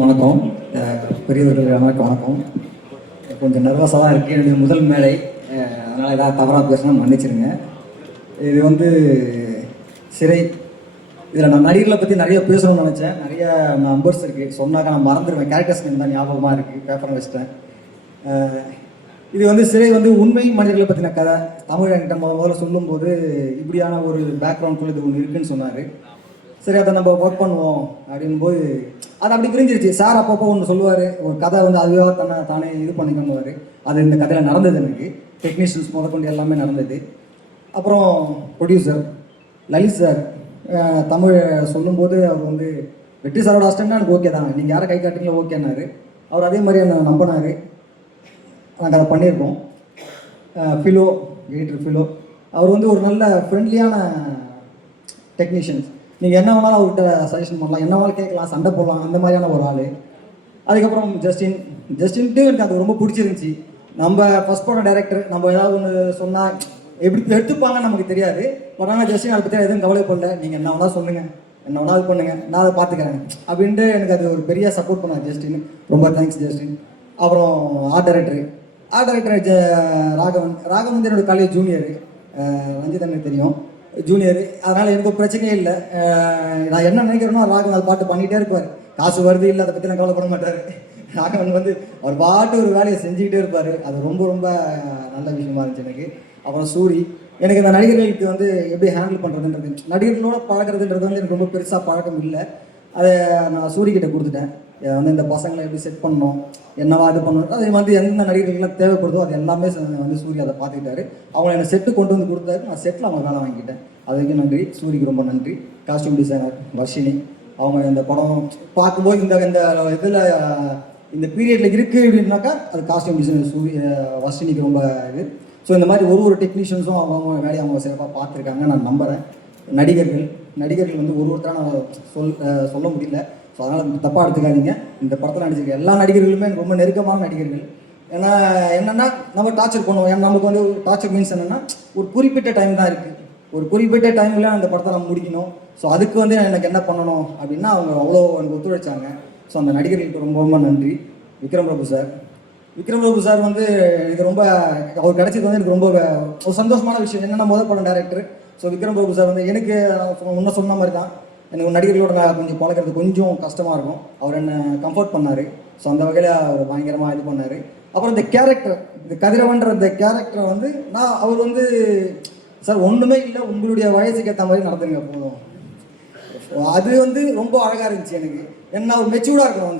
வணக்கம். பெரியவர்கள் வணக்கம். கொஞ்சம் நர்வஸாக தான் இருக்குது. என்னுடைய முதல் மேடை, அதனால் ஏதாவது தவறாக பேசினா மன்னிச்சிருங்க. இது வந்து சிறை. இதில் நான் நடிகர்களை பற்றி நிறைய பேசணும்னு நினச்சேன். நிறைய நம்பர்ஸ் இருக்குது, சொன்னாக்க நான் மறந்துடுவேன். கேரக்டர்ஸ் நேம் தான் ஞாபகமாக இருக்குது, பேப்பரை வச்சுட்டேன். இது வந்து சிறை வந்து உண்மை மனிதர்களை பற்றின கதை. தமிழ் என்கிட்ட முதல்ல சொல்லும்போது இப்படியான ஒரு பேக்ரவுண்ட்குள்ளே இது ஒன்று இருக்குதுன்னு சொன்னார். சரி, அதை நம்ம ஒர்க் பண்ணுவோம் அப்படின்போது அது அப்படி பிரிஞ்சிருச்சு. சார் அப்பப்போ ஒன்று சொல்லுவார், ஒரு கதை வந்து அதுவே தானே இது பண்ணிக்கணுவார். அது இந்த கதையில் நடந்தது. எனக்கு டெக்னீஷியன்ஸ் முதற்கொண்டு எல்லாமே நடந்தது. அப்புறம் ப்ரொடியூசர் லலித் சார் தமிழ் சொல்லும்போது அவர் வந்து வெற்றி சாரோட அஸ்டன்ட்னா எனக்கு ஓகே தான், நீங்கள் யாரை கை காட்டிங்களோ ஓகேன்னாரு. அவர் அதே மாதிரி என்னை நம்பினார். நாங்கள் அதை பண்ணியிருக்கோம். ஃபிலோ, எடிட்டர் ஃபிலோ, அவர் வந்து ஒரு நல்ல ஃப்ரெண்ட்லியான டெக்னீஷியன்ஸ். நீங்கள் என்ன வேணாலும் அவர்கிட்ட சஜஷன் பண்ணலாம், என்ன வேணாலும் கேட்கலாம், சண்டை போடலாம், அந்த மாதிரியான ஒரு ஆள். அதுக்கப்புறம் ஜஸ்டின்ட்டு எனக்கு அது ரொம்ப பிடிச்சிருந்துச்சி. நம்ம ஃபஸ்ட் படம் டைரக்டர், நம்ம ஏதாவது ஒன்று சொன்னால் எப்படி எடுத்துப்பாங்கன்னு நமக்கு தெரியாது. பட் ஆனால் ஜஸ்டின் அதை பற்றி எதுவும் கவலைப்படல. நீங்கள் என்ன வேணால் சொல்லுங்கள், என்ன வேணால் இது பண்ணுங்கள், நான் அதை பார்த்துக்கிறேன் அப்படின்ட்டு எனக்கு அது ஒரு பெரிய சப்போர்ட் பண்ணார் ஜஸ்டின். ரொம்ப தேங்க்ஸ் ஜஸ்டின். அப்புறம் ஆர்ட் டைரக்டர் ராகவன் வந்து என்னோடய காலேஜ் ஜூனியரு. ரஞ்சித் எனக்கு தெரியும், ஜூனியரு. அதனால் எனக்கு பிரச்சனையே இல்லை. நான் என்ன நினைக்கிறேனோ ராகவன் அது பாட்டு பண்ணிகிட்டே இருப்பார். காசு வருது இல்லை அதை பற்றி நான் கவலைப்பட மாட்டார். ராகவன் வந்து அவர் பாட்டு ஒரு வேலையை செஞ்சுக்கிட்டே இருப்பார். அது ரொம்ப ரொம்ப நல்ல விஷயமா இருந்துச்சு எனக்கு. அப்புறம் சூரி, எனக்கு இந்த நடிகர்களுக்கு வந்து எப்படி ஹேண்டில் பண்ணுறதுன்றது, நடிகர்களோட பழகிறதுன்றது வந்து எனக்கு ரொம்ப பெருசாக பழக்கம் இல்லை. அதை நான் சூரிக்கிட்ட கொடுத்துட்டேன். வந்து இந்த பசங்களை எப்படி செட் பண்ணணும், என்னவா இது பண்ணணும், அதே மாதிரி எந்தெந்த நடிகர்கள்லாம் தேவைப்படுதோ அது எல்லாமே வந்து சூரிய அதை பார்த்துக்கிட்டாரு. அவங்கள என்னை செட்டு கொண்டு வந்து கொடுத்தாரு. நான் செட்டில் அவங்க வேலை வாங்கிட்டேன். அதுக்கு நன்றி, சூரிக்கு ரொம்ப நன்றி. காஸ்டியூம் டிசைனர் வர்ஷினி, அவங்க இந்த படம் பார்க்கும்போது இந்த இதில் இந்த பீரியடில் இருக்குது அப்படின்னாக்கா அது காஸ்டியூம் டிசைனர் வர்ஷினிக்கு ரொம்ப இது. ஸோ இந்த மாதிரி ஒரு டெக்னீஷியன்ஸும் அவங்க வேலையை அவங்க சிறப்பாக பார்த்துருக்காங்க நான் நம்புகிறேன். நடிகர்கள் வந்து ஒருத்தராக நான் சொல்ல முடியல. ஸோ அதனால் தப்பாக எடுத்துக்காதீங்க. இந்த படத்தில் நடிச்சிருக்க எல்லா நடிகர்களுமே எனக்கு ரொம்ப நெருக்கமான நடிகர்கள். ஏன்னா என்னென்னா நம்ம டார்ச்சர் பண்ணுவோம். ஏன்னா நமக்கு வந்து டார்ச்சர் மீன்ஸ் என்னென்னா ஒரு குறிப்பிட்ட டைம் தான் இருக்குது. ஒரு குறிப்பிட்ட டைமில் அந்த படத்தை நம்ம முடிக்கணும். ஸோ அதுக்கு வந்து எனக்கு என்ன பண்ணணும் அப்படின்னா அவங்க அவ்வளோ எனக்கு ஒத்துழைச்சாங்க. ஸோ அந்த நடிகர்களுக்கு ரொம்ப ரொம்ப நன்றி. விக்ரம் பிரபு சார் வந்து எனக்கு ரொம்ப அவர் கிடைச்சது வந்து எனக்கு ரொம்ப ஒரு சந்தோஷமான விஷயம். என்னென்னா முதல் படம் director. So Vikram Prabhu sir வந்து எனக்கு முன்ன சொன்ன மாதிரி தான், எனக்கு நடிகர்களோட நான் கொஞ்சம் பழகிறது கொஞ்சம் கஷ்டமாக இருக்கும். அவர் என்னை கம்ஃபர்ட் பண்ணார். ஸோ அந்த வகையில் அவர் பயங்கரமாக இது பண்ணார். அப்புறம் இந்த கேரக்டர், இந்த கதிரவன்ற இந்த கேரக்டரை வந்து அவர் வந்து சார் ஒன்றுமே இல்லை, உங்களுடைய வயசுக்கு ஏற்ற மாதிரி நடந்துருங்க போதும். அது வந்து ரொம்ப அழகாக இருந்துச்சு எனக்கு. ஏன்னா ஒரு மெச்சூர்டாக இருக்கணும்.